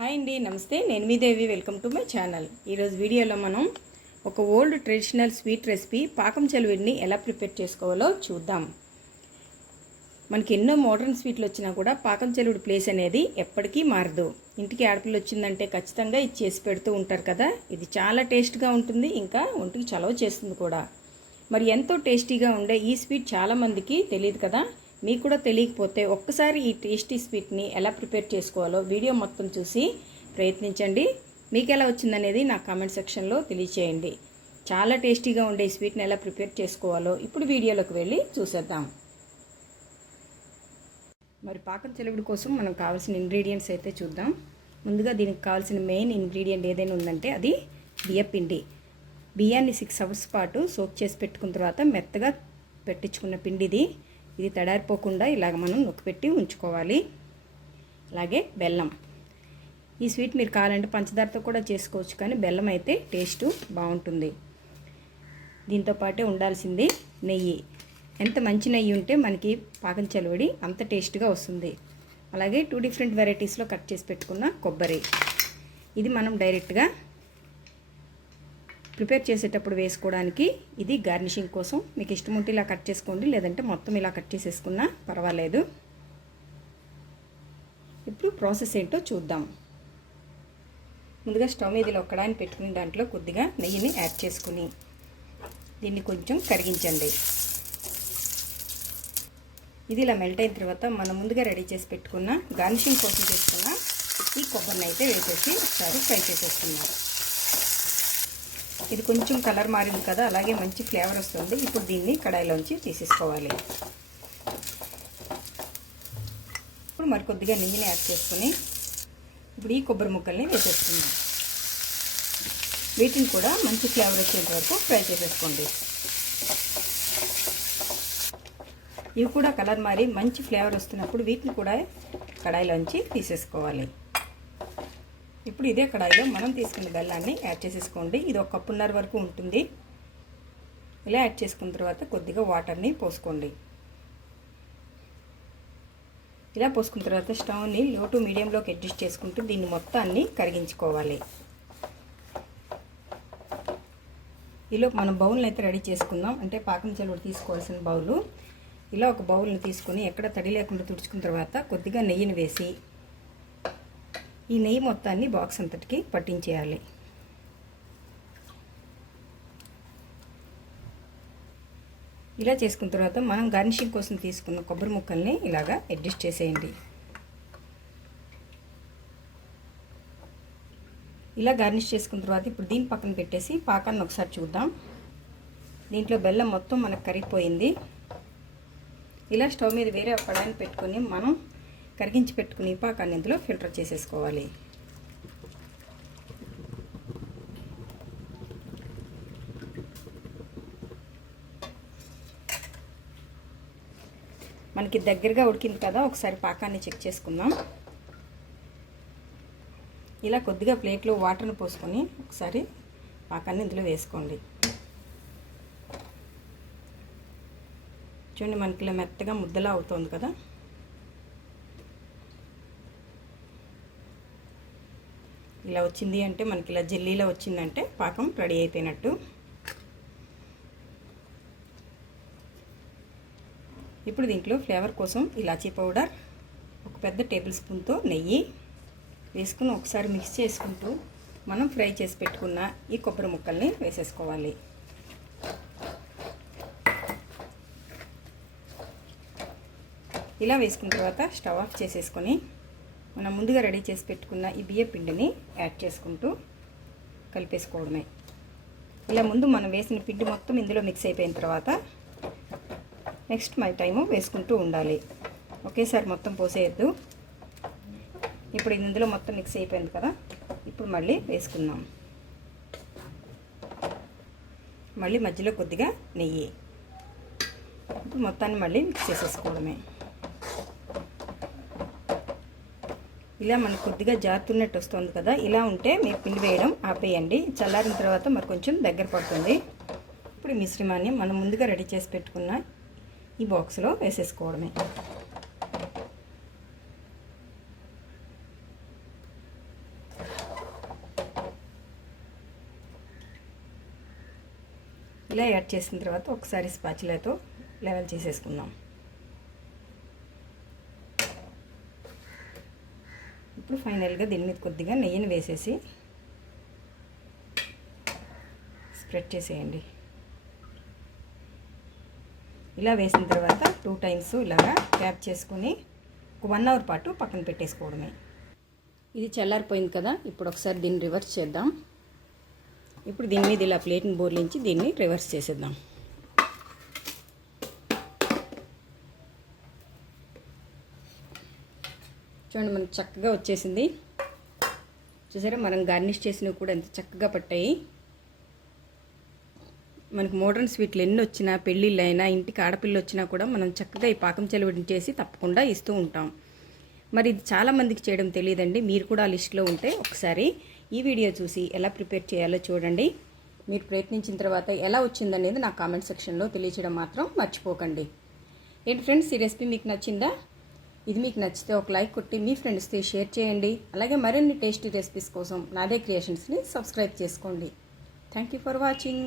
Hi అండి నమస్తే. నేను మీ Devi. Welcome to my channel ఈరోజు వీడియోలో మనం ఒక ఓల్డ్ ట్రెడిషనల్ స్వీట్ రెసిపీ పాకం చలివిడిని ఎలా ప్రిపేర్ చేసుకోవాలో చూద్దాం. మనకి ఎన్నో మోడర్న్ స్వీట్లు వచ్చినా కూడా పాకం చలివిడి ప్లేస్ అనేది ఎప్పటికీ మారదు. ఇంటికి ఆడపిల్ల వచ్చిందంటే ఖచ్చితంగా ఇది చేసి పెడుతూ ఉంటారు కదా. ఇది చాలా టేస్ట్గా ఉంటుంది ఇంకా ఒంటికి చలవ చేస్తుంది కూడా. మరి ఎంతో టేస్టీగా ఉండే ఈ స్వీట్ చాలామందికి తెలియదు కదా. మీకు కూడా తెలియకపోతే ఒక్కసారి ఈ టేస్టీ స్వీట్ని ఎలా ప్రిపేర్ చేసుకోవాలో వీడియో మొత్తం చూసి ప్రయత్నించండి. మీకు ఎలా వచ్చిందనేది నా కామెంట్ సెక్షన్లో తెలియచేయండి. చాలా టేస్టీగా ఉండే ఈ స్వీట్ని ఎలా ప్రిపేర్ చేసుకోవాలో ఇప్పుడు వీడియోలోకి వెళ్ళి చూసేద్దాం. మరి పాకం చెలుగుడు కోసం మనం కావాల్సిన ఇంగ్రీడియంట్స్ అయితే చూద్దాం. ముందుగా దీనికి కావాల్సిన మెయిన్ ఇంగ్రీడియంట్ ఏదైనా ఉందంటే అది బియ్యపిండి. బియ్యాన్ని సిక్స్ అవర్స్ పాటు సోక్ చేసి పెట్టుకున్న తర్వాత మెత్తగా పెట్టించుకున్న పిండిది ఇది తడారిపోకుండా ఇలాగ మనం నొక్కిపెట్టి ఉంచుకోవాలి. అలాగే బెల్లం. ఈ స్వీట్ మీరు కావాలంటే పంచదారతో కూడా చేసుకోవచ్చు కానీ బెల్లం అయితే టేస్ట్ బాగుంటుంది. దీంతో పాటే ఉండాల్సింది నెయ్యి. ఎంత మంచి నెయ్యి ఉంటే మనకి పాకం చలువడి అంత టేస్ట్గా వస్తుంది. అలాగే టూ డిఫరెంట్ వెరైటీస్లో కట్ చేసి పెట్టుకున్న కొబ్బరి. ఇది మనం డైరెక్ట్గా ప్రిపేర్ చేసేటప్పుడు వేసుకోవడానికి ఇది గార్నిషింగ్ కోసం. మీకు ఇష్టం ఉంటే ఇలా కట్ చేసుకోండి లేదంటే మొత్తం ఇలా కట్ చేసేసుకున్నా పర్వాలేదు. ఇప్పుడు ప్రాసెస్ ఏంటో చూద్దాం. ముందుగా స్టవ్ మీద ఇలా ఒక్కడాన్ని పెట్టుకుని దాంట్లో కొద్దిగా నెయ్యిని యాడ్ చేసుకుని దీన్ని కొంచెం కరిగించండి. ఇది ఇలా మెల్ట్ అయిన తర్వాత మనం ముందుగా రెడీ చేసి పెట్టుకున్న గార్నిషింగ్ కోసం చేసుకున్న ఈ కొబ్బరిని అయితే వేసేసి ఒకసారి ఫ్రై చేసేసుకున్నాం ఇది కొంచెం కలర్ మారింది కదా అలాగే మంచి ఫ్లేవర్ వస్తుంది. ఇప్పుడు దీన్ని కడాయిలోంచి తీసేసుకోవాలి. ఇప్పుడు మరి కొద్దిగా నెయ్యిని యాడ్ చేసుకుని ఇప్పుడు ఈ కొబ్బరి ముక్కల్ని వేసేసుకుందాం. వీటిని కూడా మంచి ఫ్లేవర్ వచ్చేంత వరకు ఫ్రై చేసేసుకోండి. ఇవి కూడా కలర్ మారి మంచి ఫ్లేవర్ వస్తున్నప్పుడు వీటిని కూడా కడాయిలోంచి తీసేసుకోవాలి. ఇప్పుడు ఇదే కడాయిలో మనం తీసుకున్న బెల్లాన్ని యాడ్ చేసేసుకోండి. ఇది ఒక కప్పున్నర వరకు ఉంటుంది. ఇలా యాడ్ చేసుకున్న తర్వాత కొద్దిగా వాటర్ని పోసుకోండి. ఇలా పోసుకున్న తర్వాత స్టవ్ని లో టు మీడియంలోకి అడ్జస్ట్ చేసుకుంటూ దీన్ని మొత్తాన్ని కరిగించుకోవాలి. ఇలా మనం బౌల్ని అయితే రెడీ చేసుకుందాం. అంటే పాకం చెలువడు తీసుకోవాల్సిన బౌలు. ఇలా ఒక బౌల్ని తీసుకొని ఎక్కడ తడి లేకుండా తుడుచుకున్న తర్వాత కొద్దిగా నెయ్యిని వేసి ఈ నెయ్యి మొత్తాన్ని బాక్స్ అంతటికి పట్టించేయాలి. ఇలా చేసుకున్న తర్వాత మనం గార్నిషింగ్ కోసం తీసుకున్న కొబ్బరి ముక్కల్ని ఇలాగా అడ్జస్ట్ చేసేయండి. ఇలా గార్నిష్ చేసుకున్న తర్వాత ఇప్పుడు దీని పక్కన పెట్టేసి పాకాన్ని ఒకసారి చూద్దాం. దీంట్లో బెల్లం మొత్తం మనకు కరిగిపోయింది. ఇలా స్టవ్ మీద వేరే పడాన్ని పెట్టుకొని మనం కరిగించి పెట్టుకుని పాకాన్ని ఇందులో ఫిల్టర్ చేసేసుకోవాలి. మనకి దగ్గరగా ఉడికింది కదా ఒకసారి పాకాన్ని చెక్ చేసుకుందాం. ఇలా కొద్దిగా ప్లేట్లో వాటర్ని పోసుకొని ఒకసారి పాకాన్ని ఇందులో వేసుకోండి. చూడండి మనకి ఇలా మెత్తగా ముద్దలా అవుతుంది కదా. ఇలా వచ్చింది అంటే మనకి ఇలా జెల్లీలా వచ్చిందంటే పాకం రెడీ అయిపోయినట్టు. ఇప్పుడు దీంట్లో ఫ్లేవర్ కోసం ఇలాచీ పౌడర్ ఒక పెద్ద టేబుల్ స్పూన్తో నెయ్యి వేసుకుని ఒకసారి మిక్స్ చేసుకుంటూ మనం ఫ్రై చేసి పెట్టుకున్న ఈ కొబ్బరి ముక్కల్ని వేసేసుకోవాలి. ఇలా వేసుకున్న తర్వాత స్టవ్ ఆఫ్ చేసేసుకొని మనం ముందుగా రెడీ చేసి పెట్టుకున్న ఈ బియ్య పిండిని యాడ్ చేసుకుంటూ కలిపేసుకోవడమే. ఇలా ముందు మనం వేసిన పిండి మొత్తం ఇందులో మిక్స్ అయిపోయిన తర్వాత నెక్స్ట్ మై టైము వేసుకుంటూ ఉండాలి. ఒకేసారి మొత్తం పోసేయద్దు. ఇప్పుడు ఇందులో మొత్తం మిక్స్ అయిపోయింది కదా ఇప్పుడు మళ్ళీ వేసుకుందాం. మళ్ళీ మధ్యలో కొద్దిగా నెయ్యి. ఇప్పుడు మొత్తాన్ని మళ్ళీ మిక్స్ చేసేసుకోవడమే. ఇలా మనకు కొద్దిగా జారుతున్నట్టు వస్తుంది కదా ఇలా ఉంటే మీరు పిండి వేయడం ఆపేయండి. చల్లారిన తర్వాత మరి కొంచెం దగ్గర పడుతుంది. ఇప్పుడు మిశ్రమాన్ని మనం ముందుగా రెడీ చేసి పెట్టుకున్న ఈ బాక్స్లో వేసేసుకోవడమే. ఇలా యాడ్ చేసిన తర్వాత ఒకసారి స్పాచులతో లెవెల్ చేసేసుకుందాం. ఇప్పుడు ఫైనల్గా దీని మీద కొద్దిగా నెయ్యిని వేసేసి స్ప్రెడ్ చేసేయండి. ఇలా వేసిన తర్వాత టూ టైమ్స్ ఇలాగా క్యాప్ చేసుకొని ఒక వన్ అవర్ పాటు పక్కన పెట్టేసుకోవడమే. ఇది చల్లారిపోయింది కదా ఇప్పుడు ఒకసారి దీన్ని రివర్స్ చేద్దాం. ఇప్పుడు దీని మీద ఇలా ప్లేట్ని బోర్లించి దీన్ని రివర్స్ చేసేద్దాం. చూడండి మనకు చక్కగా వచ్చేసింది. చూసారా మనం గార్నిష్ చేసినవి కూడా ఎంత చక్కగా పట్టాయి. మనకు మోడర్న్ స్వీట్లు ఎన్ని వచ్చినా పెళ్ళిళ్ళు అయినా ఇంటికి ఆడపిల్ల వచ్చినా కూడా మనం చక్కగా ఈ పాకం చెలవడిని చేసి తప్పకుండా ఇస్తూ ఉంటాం. మరి ఇది చాలామందికి చేయడం తెలియదండి. మీరు కూడా ఆ లిస్ట్లో ఉంటే ఒకసారి ఈ వీడియో చూసి ఎలా ప్రిపేర్ చేయాలో చూడండి. మీరు ప్రయత్నించిన తర్వాత ఎలా వచ్చిందనేది నా కామెంట్ సెక్షన్లో తెలియచేయడం మాత్రం మర్చిపోకండి. ఏంటి ఫ్రెండ్స్ ఈ రెసిపీ మీకు నచ్చిందా? ఇది మీకు నచ్చితే ఒక లైక్ కొట్టి మీ ఫ్రెండ్స్తో షేర్ చేయండి. అలాగే మరిన్ని టేస్టీ రెసిపీస్ కోసం నాదే క్రియేషన్స్ని సబ్స్క్రైబ్ చేసుకోండి. Thank you for watching.